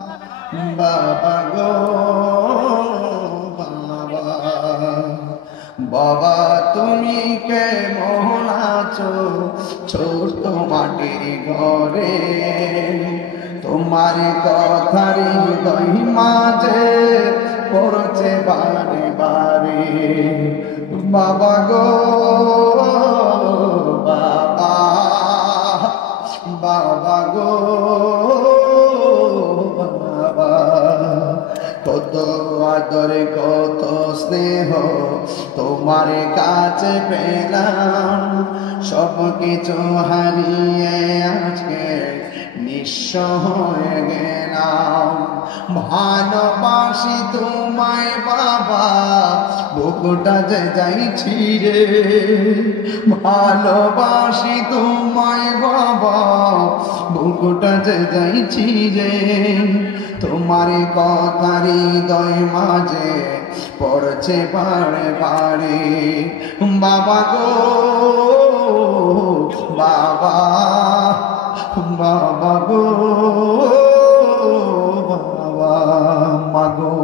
বাবা গো বাবা, বাবা তুমি কেমন আছো ছোট মাটির ঘরে? তোমার কথারি হৃদয় মাঝে পড়ছে বারে বারে। বাবা গো বাবা, বাবা গো বাবা, কত আদরে কত স্নেহ তোমার কাছে পেলাম, সব কিছু হারিয়ে আজকে নিঃস্ব হয়ে গেলাম। ভালোবাসি তোমায় বাবা, বুকটা যে যাইছি রে। ভালোবাসি তোমায় বাবা, বুকটা যে যাইছি রে। তোমার কথার হৃদয় মাঝে পড়ছে বারে বারে। বাবা গো বাবা, বাবা গো বাবা, মাগো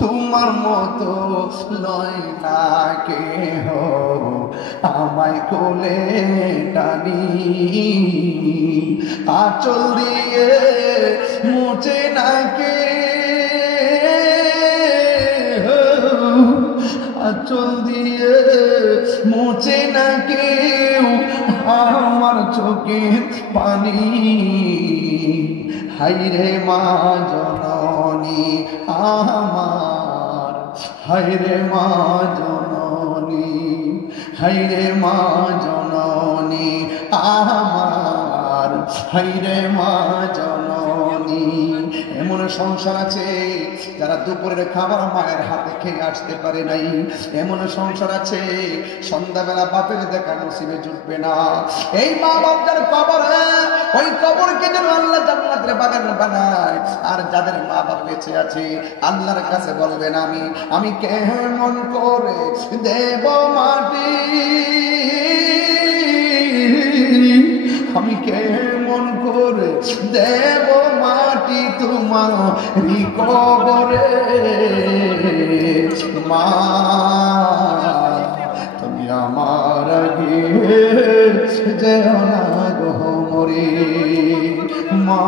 তোমার মতো লয় না কেহ আমায় কোলে টানি। আঁচল দিয়ে মুছে না কে, আঁচল দিয়ে মুছে না কেউ আমার চোখের পানি। হায়রে মা জননী আমার, হায়রে মা জননী, হায়রে মা জননী আমার, হায়রে মা জননী। এমন সংসার আছে যারা দুপুরের খাবার মায়ের হাতে খেয়ে আসতে পারে নাই। এমন সংসার আছে সন্ধ্যাবেলা বাপের দেখা নসিবে জুটবে না। এই মা বাপ যার কবর, ওই কবরকে যেন আল্লাহ জান্নাতের বাগান বানায়। আর যাদের মা বাপ বেঁচে আছে আল্লাহর কাছে বলবেন আমি কেমন করে দেব মাটি, আমি কেমন করে দেব মাটি তোমার কবরে। মা তুমি আমার আগে যেও না গো মরে। মা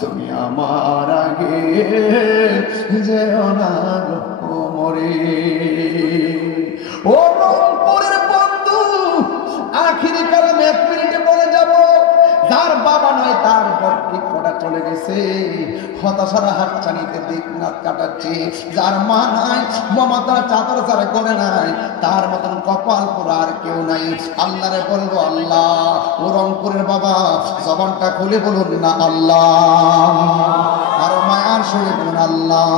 তুমি আমার আগে যেও না গো মরে। ও রংপুরের বন্ধু, আখিরি কারণ এক মিনিটে বলে যাব, যার বাবা নয় তার বর ঠিক করা চলে গেছে, হতাশার হাত চানিতে দিক নাক কাটাচ্ছে। যার মা নাই, মমতার চাদর যার করে নাই, তার মতন কপাল পোড়া আর কেউ নাই। আল্লাহরে বলবো আল্লাহ। ও রংপুরের বাবা, জবানটা খুলে বলুন না আল্লাহ, আর মায়ার সঙ্গে বলুন আল্লাহ।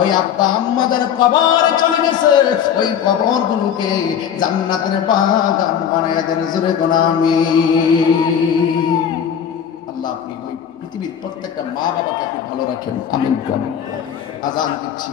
ওই আব্বা আম্মা যার কবরে চলে গেছে, ওই কবর গুলোকে জান্নাতের বাগান বানায় দেন। জোরে কোন আমিন। আল্লাহ আপনি ওই পৃথিবীর প্রত্যেকটা মা বাবাকে আপনি ভালো রাখেন, আমিন। আজান দিচ্ছি।